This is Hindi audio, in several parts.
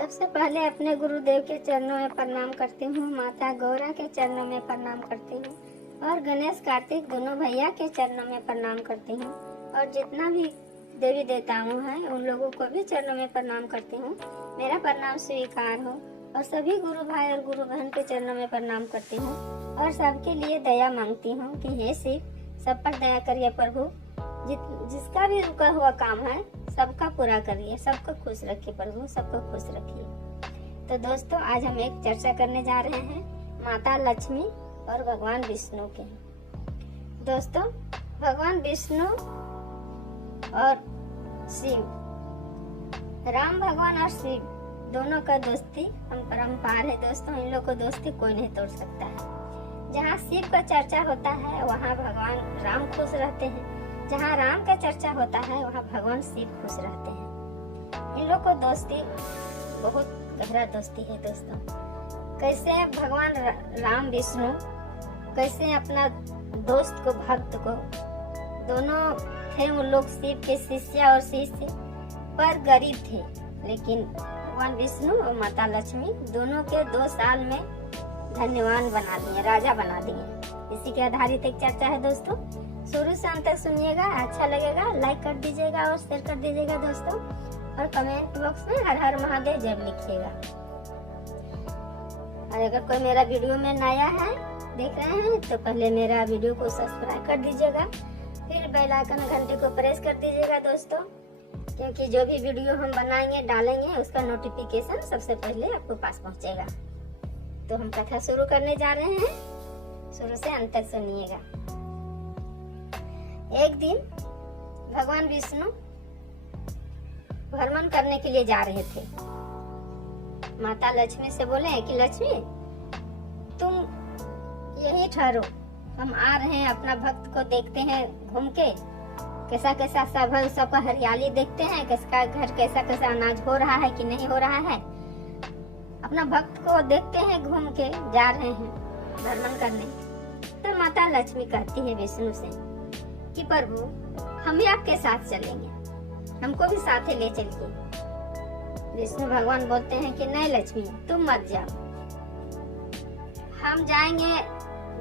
सबसे पहले अपने गुरुदेव के चरणों में प्रणाम करती हूँ, माता गौरा के चरणों में प्रणाम करती हूँ और गणेश कार्तिक दोनों भैया के चरणों में प्रणाम करती हूँ और जितना भी देवी देवताओं हैं उन लोगों को भी चरणों में प्रणाम करती हूँ। मेरा प्रणाम स्वीकार हो और सभी गुरु भाई और गुरु बहन के चरणों में प्रणाम करती हूँ और सबके लिए दया मांगती हूँ कि हे शिव, सब पर दया करिए प्रभु। जिसका भी रुका हुआ काम है सबका पूरा करिए, सबको खुश रखिए प्रभु, सबको खुश रखिए। तो दोस्तों, आज हम एक चर्चा करने जा रहे हैं माता लक्ष्मी और भगवान विष्णु के। दोस्तों, भगवान विष्णु और शिव, राम भगवान और शिव दोनों का दोस्ती हम परम्पार है। दोस्तों, इन लोग को दोस्ती कोई नहीं तोड़ सकता है। जहाँ शिव का चर्चा होता है वहाँ भगवान राम खुश रहते हैं, जहाँ राम का चर्चा होता है वहाँ भगवान शिव खुश रहते हैं। इन लोग को दोस्ती बहुत गहरा दोस्ती है। दोस्तों, कैसे भगवान राम विष्णु कैसे अपना दोस्त को, भक्त को, दोनों थे उन लोग शिव के शिष्य और शिष्य, पर गरीब थे, लेकिन भगवान विष्णु और माता लक्ष्मी दोनों के 2 साल में धन्यवान बना दिए, राजा बना दिए। इसी के आधारित एक चर्चा है। दोस्तों, शुरू से अंत तक सुनिएगा, अच्छा लगेगा लाइक कर दीजिएगा और शेयर कर दीजिएगा दोस्तों, और कमेंट बॉक्स में हर हर महादेव जब लिखिएगा। और अगर कोई मेरा वीडियो में नया है, देख रहे हैं, तो पहले मेरा वीडियो को सब्सक्राइब कर दीजिएगा, फिर बेल आइकन घंटे को प्रेस कर दीजिएगा दोस्तों, क्योंकि जो भी वीडियो हम बनाएंगे डालेंगे उसका नोटिफिकेशन सबसे पहले आपको पास पहुंचेगा। तो हम कथा शुरू करने जा रहे हैं, शुरू से अंत तक सुनिएगा। एक दिन भगवान विष्णु भ्रमण करने के लिए जा रहे थे। माता लक्ष्मी से बोले कि लक्ष्मी, तुम यही ठहरो, हम आ रहे हैं, अपना भक्त को देखते हैं घूम के, कैसा कैसा सब है, सबका हरियाली देखते हैं, किसका घर कैसा कैसा अनाज हो रहा है कि नहीं हो रहा है, अपना भक्त को देखते हैं, घूम के जा रहे हैं भ्रमण करने। तो माता लक्ष्मी कहती है विष्णु से कि प्रभु, हम भी आपके साथ चलेंगे, हमको भी साथ ही ले चलिए। विष्णु भगवान बोलते हैं कि नहीं लक्ष्मी, तुम मत जाओ, हम जाएंगे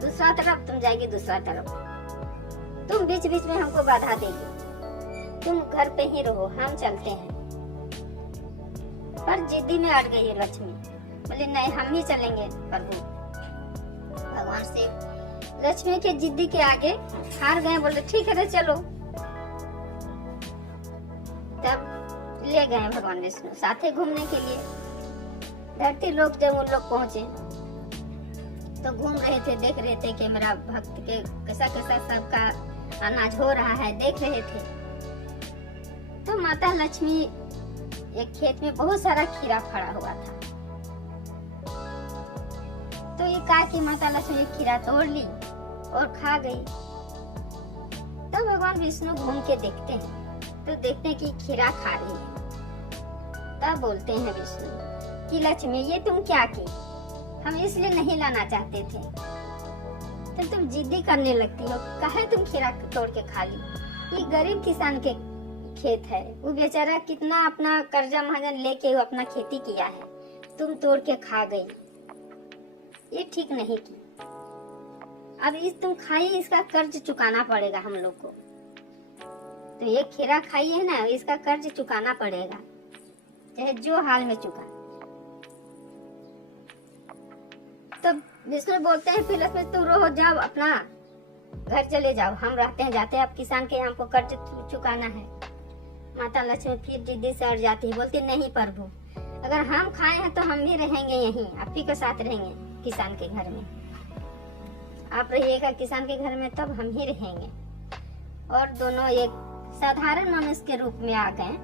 दूसरा तरफ, तुम जाएगी दूसरा तरफ, तुम बीच बीच में हमको बाधा देगी, तुम घर पे ही रहो, हम चलते हैं। पर जिद्दी में अड़ गई है लक्ष्मी, बोले नहीं, हम ही चलेंगे प्रभु। भगवान से लक्ष्मी के जिद्दी के आगे हार गए, बोले ठीक है चलो। तब ले गए भगवान विष्णु साथे घूमने के लिए। धरती लोक जब उन लोग पहुंचे तो घूम रहे थे, देख रहे थे कि मेरा भक्त के कैसा कैसा सबका अनाज हो रहा है, देख रहे थे। तो माता लक्ष्मी, एक खेत में बहुत सारा खीरा फड़ा हुआ था, तो ये कहा कि माता लक्ष्मी खीरा तोड़ ली और खा गई। तब भगवान विष्णु घूम के देखते हैं, तो देखते हैं कि खीरा खा रही है। तब बोलते हैं विष्णु कि लक्ष्मी, ये तुम क्या की, हम इसलिए नहीं लाना चाहते थे, तो तुम जिद्दी करने लगती हो, काहे तुम खीरा तोड़ के खा ली। ये गरीब किसान के खेत है, वो बेचारा कितना अपना कर्जा महाजन लेके वो अपना खेती किया है, तुम तोड़ के खा गई, ये ठीक नहीं की। अब इस तुम खाइए, इसका कर्ज चुकाना पड़ेगा हम लोग को। तो ये खीरा खाई है ना, इसका कर्ज चुकाना पड़ेगा, चाहे जो हाल में चुका। तब विष्णु बोलते हैं फिर लक्ष्मी, तुम रहो, जाओ अपना घर चले जाओ, हम रहते हैं, जाते हैं, आप किसान के, हमको कर्ज चुकाना है। माता लक्ष्मी फिर जिद्दी से अड़ जाती है, बोलती नहीं प्रभु, अगर हम खाए हैं तो हम भी रहेंगे यहीं, आप ही के साथ रहेंगे किसान के घर में, आप रहिएगा किसान के घर में, तब हम ही रहेंगे। और दोनों एक साधारण मनुष्य के रूप में आ गए,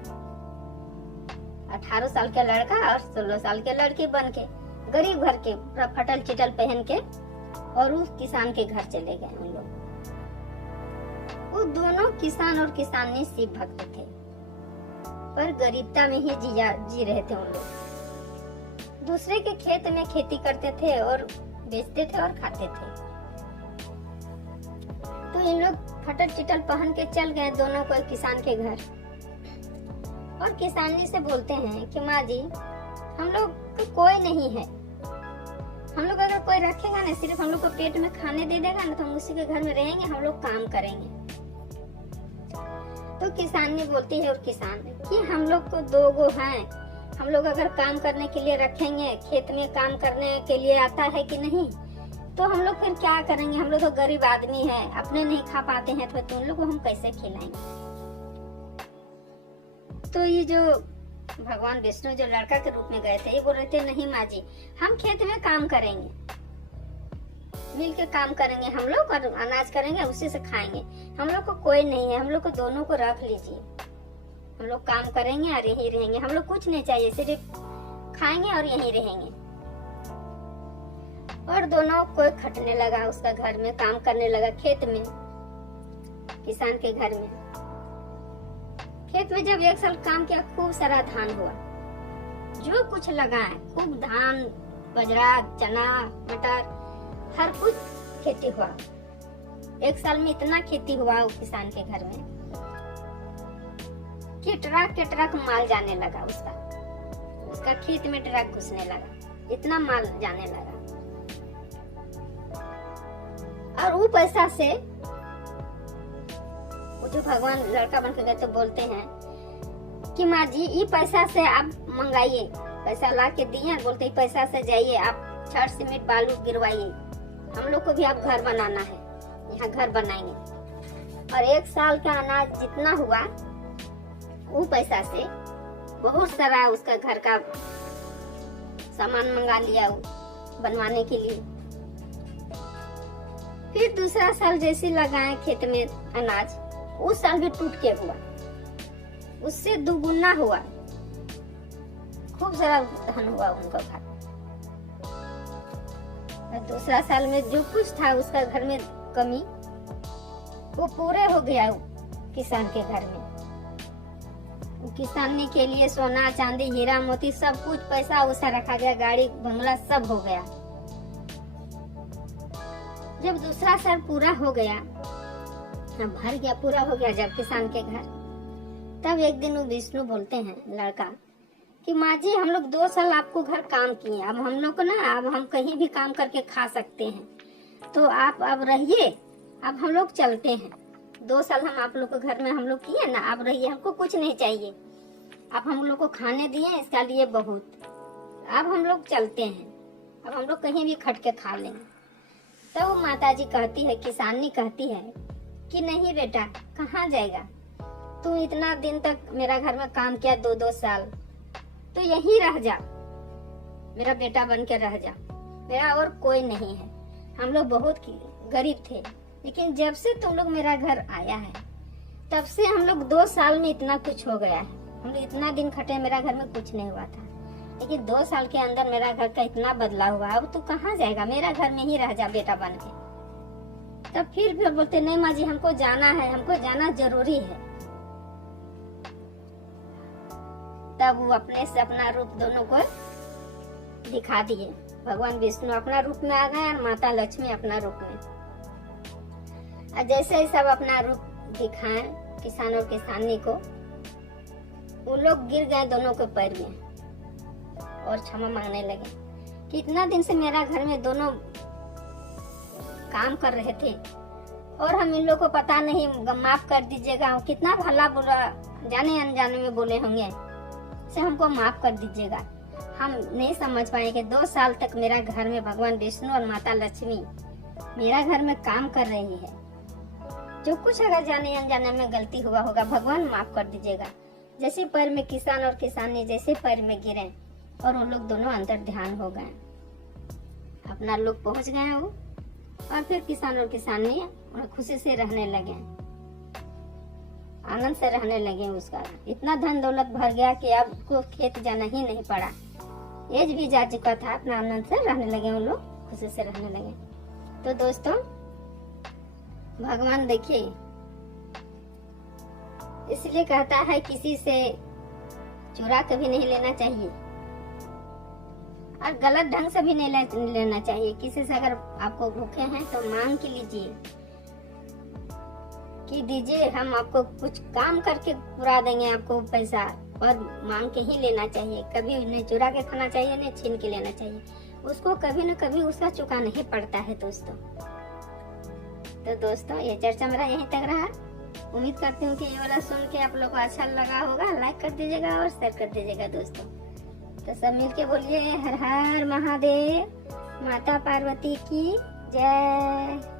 18 साल का लड़का और 16 साल के लड़की बन के, गरीब घर के, पूरा फटल चिटल पहन के, और उस किसान के घर चले गए उन लोग। वो दोनों किसान और किसानी शिव भक्त थे, पर गरीबता में ही जी रहे थे उन लोग। दूसरे के खेत में खेती करते थे और बेचते थे और खाते थे। तो इन लोग फटल चिटल पहन के चल गए दोनों को किसान के घर, और किसानी से बोलते हैं कि माँ जी, हम लोग को कोई नहीं है। हम लोग अगर कोई रखेगा ना, सिर्फ हम लोग को पेट में खाने दे देगा ना, तो हम उसी के घर में रहेंगे, हम लोग काम करेंगे। तो किसानी बोलती है और किसान कि हम लोग को 2 गो हैं, हम लोग अगर काम करने के लिए रखेंगे, खेत में काम करने के लिए आता है कि नहीं, तो हम लोग फिर क्या करेंगे? हम लोग तो गरीब आदमी है, अपने नहीं खा पाते हैं, तो तुम लोग को हम कैसे खिलाएंगे? तो ये जो भगवान विष्णु जो लड़का के रूप में गए थे, ये बोल रहे थे नहीं माँ जी, हम खेत में काम करेंगे, मिल के काम करेंगे हम लोग, और अनाज करेंगे, उसी से खाएंगे। हम लोग को कोई नहीं है, हम लोग को दोनों को रख लीजिए, हम लोग काम करेंगे और यहीं रहेंगे, हम लोग कुछ नहीं चाहिए, सिर्फ खाएंगे और यहीं रहेंगे। और दोनों कोई खटने लगा, उसका घर में काम करने लगा, खेत में, किसान के घर में। खेत में जब 1 साल काम किया, खूब सारा धान हुआ, जो कुछ लगाए खूब धान, बाजरा, चना, मटर, हर कुछ खेती हुआ। 1 साल में इतना खेती हुआ उस किसान के घर में कि ट्रक के ट्रक माल जाने लगा, उसका खेत में ट्रक घुसने लगा, इतना माल जाने लगा। और वो पैसा से वो जो भगवान लड़का बन के गए तो बोलते हैं कि माँ जी ये पैसा से आप मंगाइए, पैसा ला के दिए, बोलते पैसा से जाइए आप छड़ सीमेंट बालू गिरवाइए, हम लोग को भी आप घर बनाना है, यहाँ घर बनाएंगे। और 1 साल का अनाज जितना हुआ वो पैसा से बहुत सारा उसका घर का सामान मंगा लिया वो बनवाने के लिए। फिर दूसरा साल जैसे लगाए खेत में अनाज, उस साल भी टूट के हुआ, उससे 2 गुना हुआ, खूब सारा धन हुआ उनका घर। दूसरा साल में जो कुछ था उसका घर में कमी, वो पूरे हो गया किसान के घर में। किसानी के लिए सोना चांदी हीरा मोती सब कुछ पैसा वैसा रखा गया, गाड़ी बंगला सब हो गया। जब दूसरा साल पूरा हो गया, भर गया, पूरा हो गया जब किसान के घर, तब एक दिन वो विष्णु बोलते हैं लड़का कि माँ जी हम लोग 2 साल आपको घर काम किए, अब हम लोग को ना, अब हम कहीं भी काम करके खा सकते हैं, तो आप अब रहिए, अब हम लोग चलते हैं। 2 साल हम आप लोग को घर में हम लोग किए ना, आप रहिए, हमको कुछ नहीं चाहिए, आप हम लोग को खाने दिए इसका लिए बहुत, अब हम लोग चलते हैं, अब हम लोग कहीं भी खट के खा लेंगे। तो वो माता जी कहती है, किसानी कहती है कि नहीं बेटा, कहाँ जाएगा तू, इतना दिन तक मेरा घर में काम किया 2-2 साल, तो यहीं रह जा, मेरा बेटा बन के रह जा, मेरा और कोई नहीं है, हम लोग बहुत गरीब थे, लेकिन जब से तुम लोग मेरा घर आया है, तब से हम लोग 2 साल में इतना कुछ हो गया है, हम लोग इतना दिन खटे, मेरा घर में कुछ नहीं हुआ था, लेकिन 2 साल के अंदर मेरा घर का इतना बदलाव हुआ, अब तू कहाँ जाएगा, मेरा घर में ही रह जा बेटा बन के। तब फिर बोलते नहीं माँ जी हमको जाना है, हमको जाना जरूरी है। तब वो अपने से अपना रूप दोनों को दिखा दिए, भगवान विष्णु अपना रूप में आ गए और माता लक्ष्मी अपना रूप में। और जैसे ही सब अपना रूप दिखाए किसान और किसानी को, वो लोग गिर गए दोनों के पैर में और क्षमा मांगने लगे कि इतना दिन से मेरा घर में दोनों काम कर रहे थे और हम इन लोग को पता नहीं, माफ कर दीजिएगा, कितना भला बुरा जाने अनजाने में बोले होंगे, से हमको माफ कर दीजिएगा, हम नहीं समझ पाए कि 2 साल तक मेरा घर में भगवान विष्णु और माता लक्ष्मी मेरा घर में काम कर रही है, जो कुछ अगर जाने अनजाने में गलती हुआ होगा भगवान माफ कर दीजिएगा। जैसे पैर में किसान और किसानी जैसे पैर में गिरे और वो लोग दोनों अंदर ध्यान हो गए, अपना लोग पहुंच गए वो, और फिर किसान और किसानी खुशी से रहने लगे, आनंद से रहने लगे। उसका इतना धन दौलत भर गया कि अब को खेत जाना ही नहीं पड़ा, एज भी जा चुका था, अपना आनंद से रहने लगे, वो लोग खुशी से रहने लगे। तो दोस्तों भगवान देखिए इसलिए कहता है किसी से चुरा कभी नहीं लेना चाहिए और गलत ढंग से भी नहीं लेना चाहिए। किसी से अगर आपको भूखे हैं तो मांग के लीजिए कि दीजिए, हम आपको कुछ काम करके पुरा देंगे आपको पैसा, और मांग के ही लेना चाहिए। कभी न चुरा के खाना चाहिए, न छीन के लेना चाहिए। उसको कभी न कभी उसका चुकाना ही पड़ता है दोस्तों। तो दोस्तों ये चर्चा मेरा यहीं तक रहा। उम्मीद करती हूँ कि ये वाला सुन के आप लोग को अच्छा लगा होगा। लाइक कर दीजिएगा और शेयर कर दीजिएगा दोस्तों। तो सब मिलके बोलिए हर हर महादेव, माता पार्वती की जय।